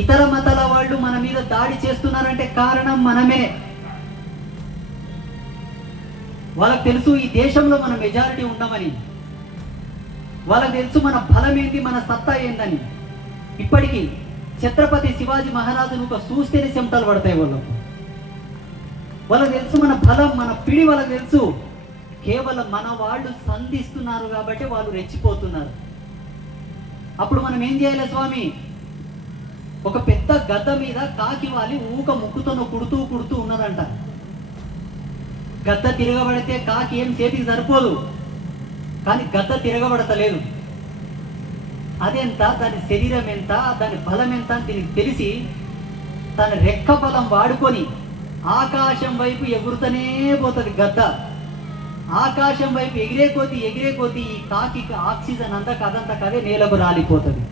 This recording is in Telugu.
ఇతర మతాల వాళ్ళు మన మీద దాడి చేస్తున్నారంటే కారణం మనమే. వాళ్ళకి తెలుసు ఈ దేశంలో మన మెజారిటీ ఉండమని, వాళ్ళకి తెలుసు మన బలం ఏంటి, మన సత్తా ఏందని. ఇప్పటికీ ఛత్రపతి శివాజీ మహారాజును ఒక చూస్తేనే చెమటలు పడతాయి వాళ్ళకి తెలుసు మన బలం, మన పిడి వాళ్ళకి తెలుసు. కేవలం మన వాళ్ళు సంధిస్తున్నారు కాబట్టి వాళ్ళు రెచ్చిపోతున్నారు. అప్పుడు మనం ఏం చేయాలి స్వామి? ఒక పెద్ద గద్ద మీద కాకి వాలి ఊక ముక్కుతో కుడుతూ ఉన్నదంట. గద్ద తిరగబడితే కాకి ఏం చేతికి సరిపోదు, కానీ గద్ద తిరగబడతలేదు. అదెంత, దాని శరీరం ఎంత, దాని బలం ఎంత అని దీనికి తెలిసి తన రెక్క బలం వాడుకొని ఆకాశం వైపు ఎగురుతూనే పోతుంది గద్ద. ఆకాశం వైపు ఎగిరే కొద్దీ ఈ కాకి ఆక్సిజన్ అదంతా కదే నేలకు రాలిపోతుంది.